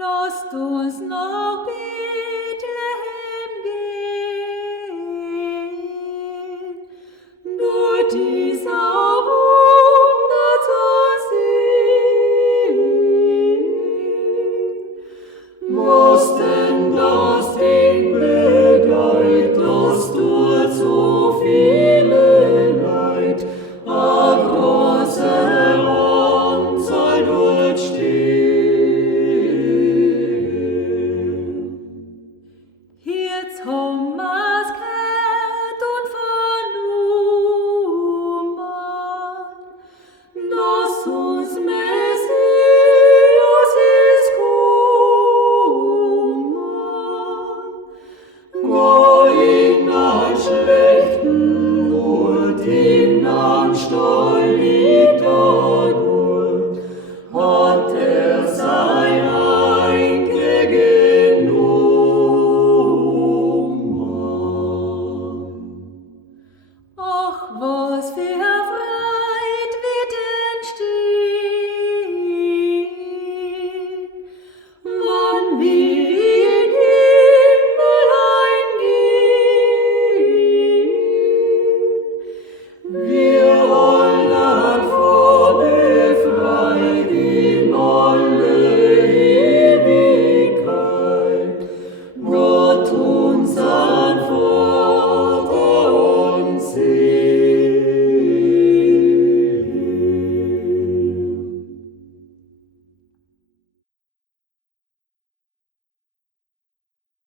Lasst uns nach Bethlehem gehen, dort dieser Wunder zu sehen. Was denn das Ding bedeut, dass dort so viele Leid a großer Anzahl dort stehen. Jetzt haben wir's gehört und vernommen, dass uns Messias ist gekommen. Gar in einem schlechten Ort, in einem Stall liegt dort, hat sein Einke genommen. Ach, was für Freude wird entstehen, wann wir in Himmel eingehen.